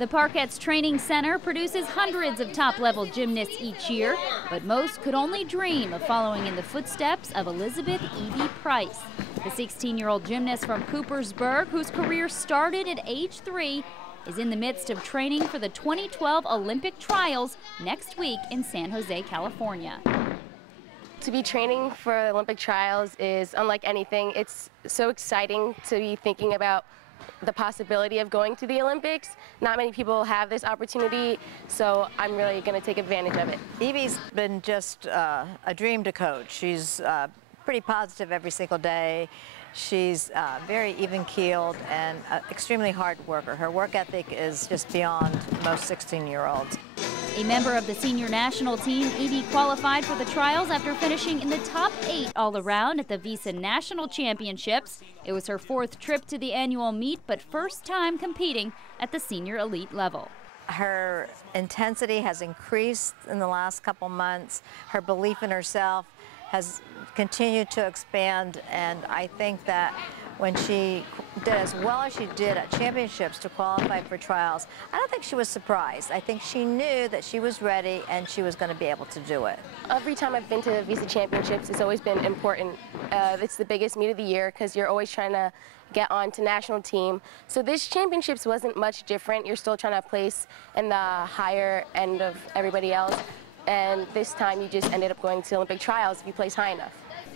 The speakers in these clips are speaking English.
The Parkettes Training Center produces hundreds of top-level gymnasts each year, but most could only dream of following in the footsteps of Elizabeth Ebee Price. The 16-year-old gymnast from Coopersburg, whose career started at age 3, is in the midst of training for the 2012 Olympic trials next week in San Jose, California. To be training for the Olympic trials is unlike anything. It's so exciting to be thinking about the possibility of going to the Olympics. Not many people have this opportunity, so I'm really going to take advantage of it. Ebee's been just a dream to coach. She's pretty positive every single day. She's very even-keeled and extremely hard worker. Her work ethic is just beyond most 16-year-olds. A member of the senior national team, Ebee qualified for the trials after finishing in the top 8 all around at the Visa National Championships. It was her 4th trip to the annual meet, but first time competing at the senior elite level. Her intensity has increased in the last couple months. Her belief in herself has continued to expand, and I think that when she did as well as she did at championships to qualify for trials, I don't think she was surprised. I think she knew that she was ready and she was going to be able to do it. Every time I've been to the Visa Championships, it's always been important. It's the biggest meet of the year because you're always trying to get on to national team. So this championships wasn't much different. You're still trying to place in the higher end of everybody else. And this time you just ended up going to Olympic trials if you place high enough.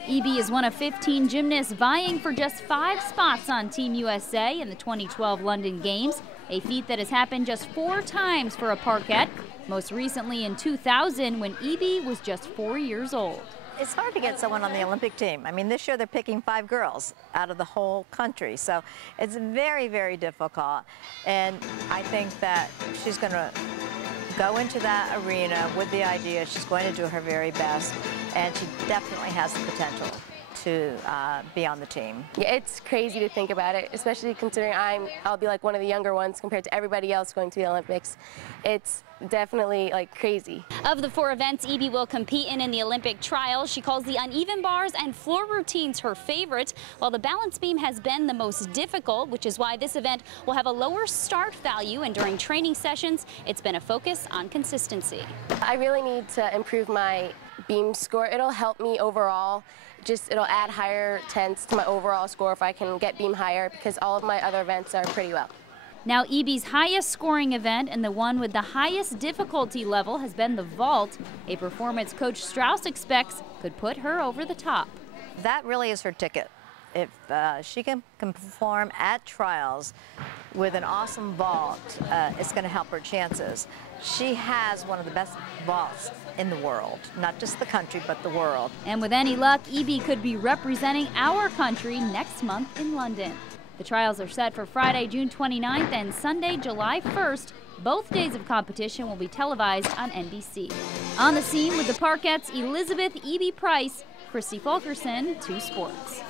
Ebee is one of 15 gymnasts vying for just 5 spots on Team USA in the 2012 London Games, a feat that has happened just 4 times for a Parkette, most recently in 2000 when Ebee was just 4 years old. It's hard to get someone on the Olympic team. I mean, this year they're picking 5 girls out of the whole country, so it's very, very difficult. And I think that she's going to go into that arena with the idea she's going to do her very best, and she definitely has the potential to be on the team. Yeah, it's crazy to think about it, especially considering I'll be like one of the younger ones compared to everybody else going to the Olympics. It's definitely like crazy. Of the 4 events Ebee will compete in the Olympic trials, she calls the uneven bars and floor routines her favorite, while the balance beam has been the most difficult, which is why this event will have a lower start value, and during training sessions, it's been a focus on consistency. I really need to improve my beam score. It'll help me overall. It'll add higher tenths to my overall score if I can get beam higher, because all of my other events are pretty well. Now, Ebee's highest scoring event and the one with the highest difficulty level has been the vault, a performance Coach Strauss expects could put her over the top. That really is her ticket. If she can perform at trials with an awesome vault, it's going to help her chances. She has one of the best vaults in the world, not just the country, but the world. And with any luck, Ebee could be representing our country next month in London. The trials are set for Friday, June 29th and Sunday, July 1st. Both days of competition will be televised on NBC. On the scene with the Parkettes, Elizabeth Ebee Price, Christy Fulkerson, 2 Sports.